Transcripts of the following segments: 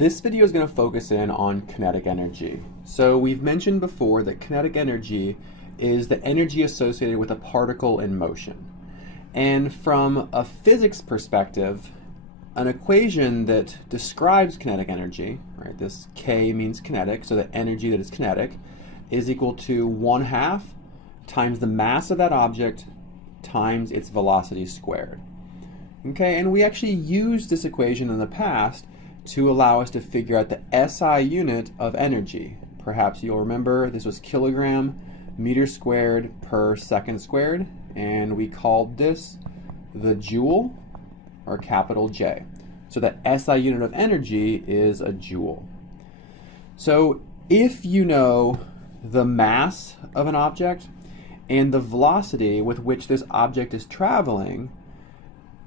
This video is going to focus in on kinetic energy. So we've mentioned before that kinetic energy is the energy associated with a particle in motion. And from a physics perspective, an equation that describes kinetic energy, right, this K means kinetic, so the energy that is kinetic is equal to 1/2 times the mass of that object times its velocity squared. Okay, and we actually used this equation in the past to allow us to figure out the SI unit of energy. Perhaps you'll remember this was kilogram meter squared per second squared, and we called this the joule, or capital J. So the SI unit of energy is a joule. So if you know the mass of an object and the velocity with which this object is traveling,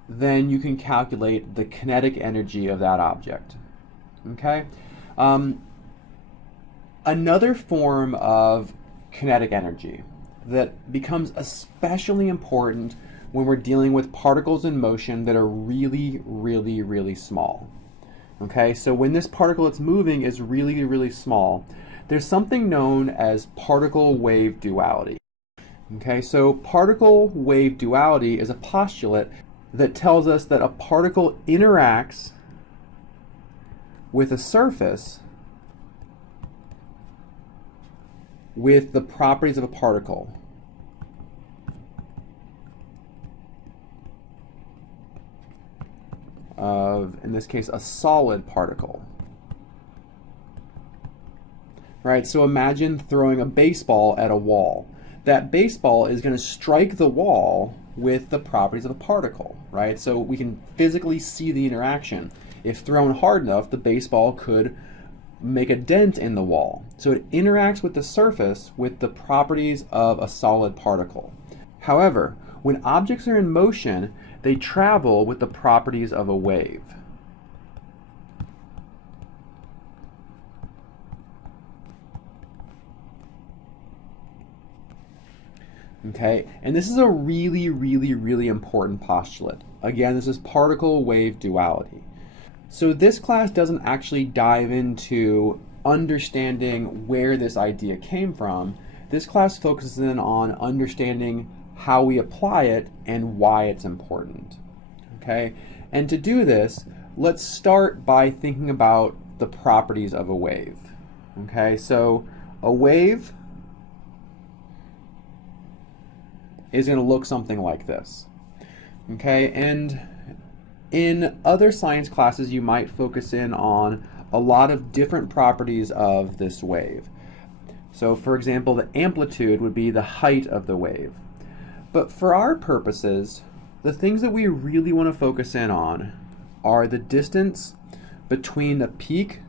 then you can calculate the kinetic energy of that object. Okay? Another form of kinetic energy that becomes especially important when we're dealing with particles in motion that are really, really, really small. Okay, so when this particle that's moving is really, really small, there's something known as particle-wave duality. Okay, so particle-wave duality is a postulate that tells us that a particle interacts with a surface with the properties of a particle. Of, in this case, a solid particle. Right, so imagine throwing a baseball at a wall. That baseball is going to strike the wall with the properties of a particle, right? So we can physically see the interaction. If thrown hard enough, the baseball could make a dent in the wall. So it interacts with the surface with the properties of a solid particle. However, when objects are in motion, they travel with the properties of a wave. Okay, and this is a really, really, really important postulate. Again, this is particle-wave duality. So this class doesn't actually dive into understanding where this idea came from. This class focuses in on understanding how we apply it and why it's important. Okay, and to do this, let's start by thinking about the properties of a wave. Okay, so a wave is going to look something like this. Okay, and in other science classes you might focus in on a lot of different properties of this wave. So for example, the amplitude would be the height of the wave. But for our purposes, the things that we really want to focus in on are the distance between a peak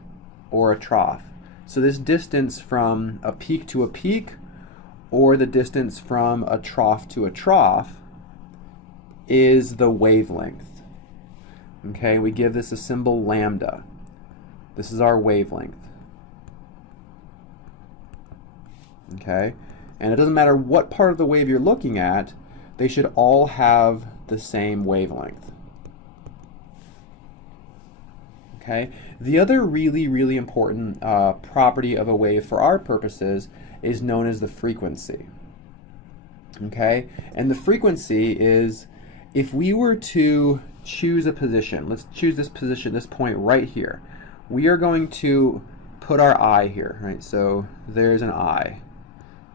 or a trough. So this distance from a peak to a peak, or the distance from a trough to a trough, is the wavelength. Okay, we give this a symbol lambda. This is our wavelength. Okay, and it doesn't matter what part of the wave you're looking at, they should all have the same wavelength. Okay, the other really, really important property of a wave for our purposes is known as the frequency. Okay, and the frequency is, if we were to choose a position, let's choose this position, this point right here. We are going to put our eye here, right? So there's an eye.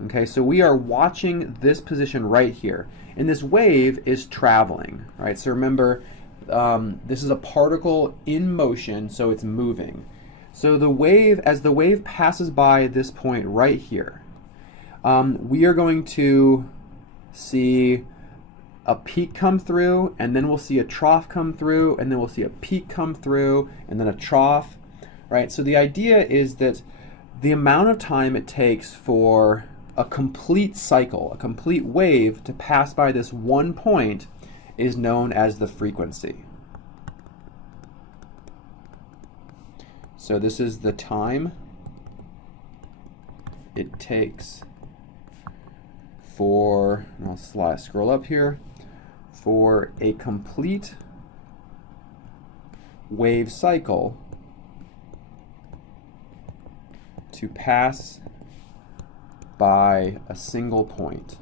Okay, so we are watching this position right here, and this wave is traveling, right? So remember, this is a particle in motion, so it's moving. So the wave, as the wave passes by this point right here, we are going to see a peak come through, and then we'll see a trough come through, and then we'll see a peak come through, and then a trough, right? So the idea is that the amount of time it takes for a complete cycle, a complete wave to pass by this one point is known as the frequency. So this is the time it takes for, I'll scroll up here, for a complete wave cycle to pass by a single point.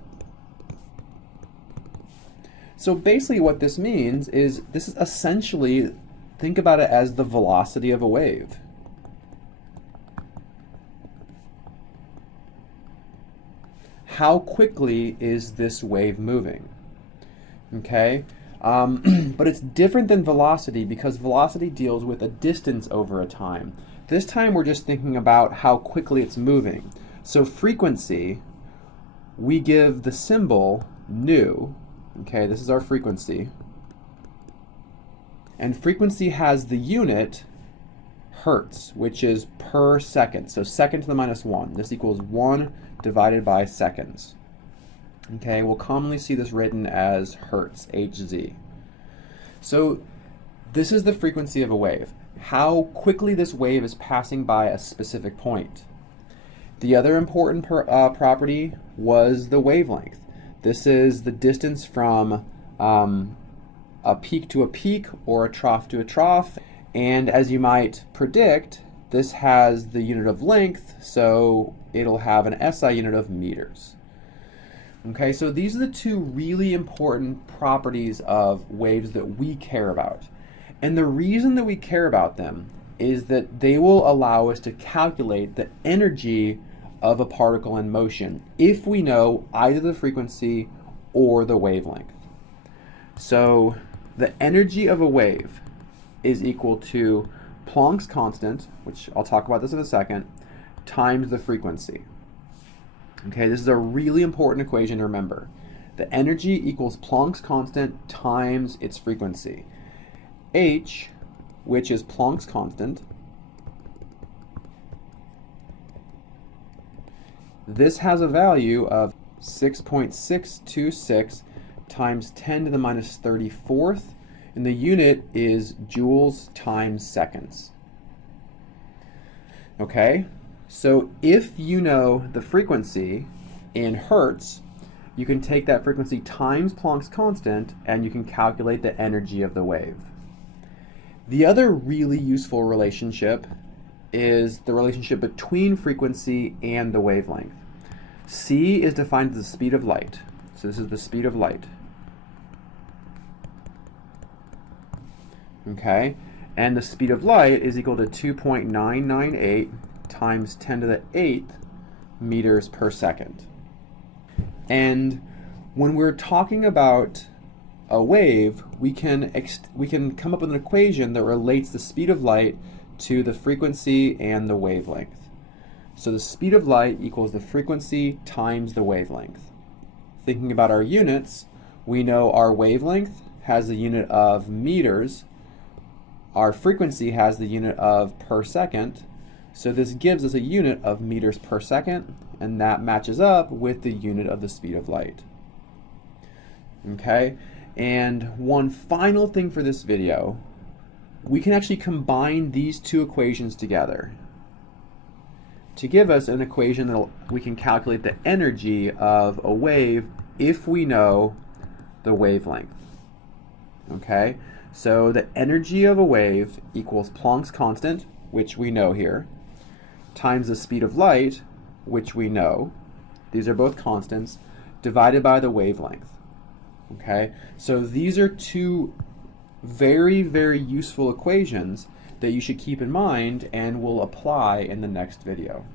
So basically what this means is this is essentially, think about it as the velocity of a wave. How quickly is this wave moving? Okay, but it's different than velocity because velocity deals with a distance over a time. This time we're just thinking about how quickly it's moving. So frequency, we give the symbol nu. Okay, this is our frequency. And frequency has the unit hertz, which is per second. So second to the minus 1. This equals 1 divided by seconds. Okay, we'll commonly see this written as hertz, Hz. So this is the frequency of a wave. How quickly this wave is passing by a specific point. The other important property was the wavelength. This is the distance from a peak to a peak or a trough to a trough. And as you might predict, this has the unit of length, so it'll have an SI unit of meters. Okay, so these are the two really important properties of waves that we care about. And the reason that we care about them is that they will allow us to calculate the energy of a particle in motion if we know either the frequency or the wavelength. So the energy of a wave is equal to Planck's constant, which I'll talk about this in a second, times the frequency. Okay, this is a really important equation to remember. The energy equals Planck's constant times its frequency. H, which is Planck's constant, this has a value of 6.626 times 10 to the minus 34th, and the unit is joules times seconds. Okay, so if you know the frequency in hertz, you can take that frequency times Planck's constant and you can calculate the energy of the wave. The other really useful relationship is the relationship between frequency and the wavelength. C is defined as the speed of light. So this is the speed of light. Okay, and the speed of light is equal to 2.998 times 10 to the 8th meters per second. And when we're talking about a wave, we can come up with an equation that relates the speed of light to the frequency and the wavelength. So the speed of light equals the frequency times the wavelength. Thinking about our units, we know our wavelength has the unit of meters, our frequency has the unit of per second, so this gives us a unit of meters per second, and that matches up with the unit of the speed of light. Okay, and one final thing for this video, we can actually combine these two equations together to give us an equation that we can calculate the energy of a wave if we know the wavelength. Okay, so the energy of a wave equals Planck's constant, which we know here, times the speed of light, which we know, these are both constants, divided by the wavelength. Okay, so these are two very, very useful equations that you should keep in mind and will apply in the next video.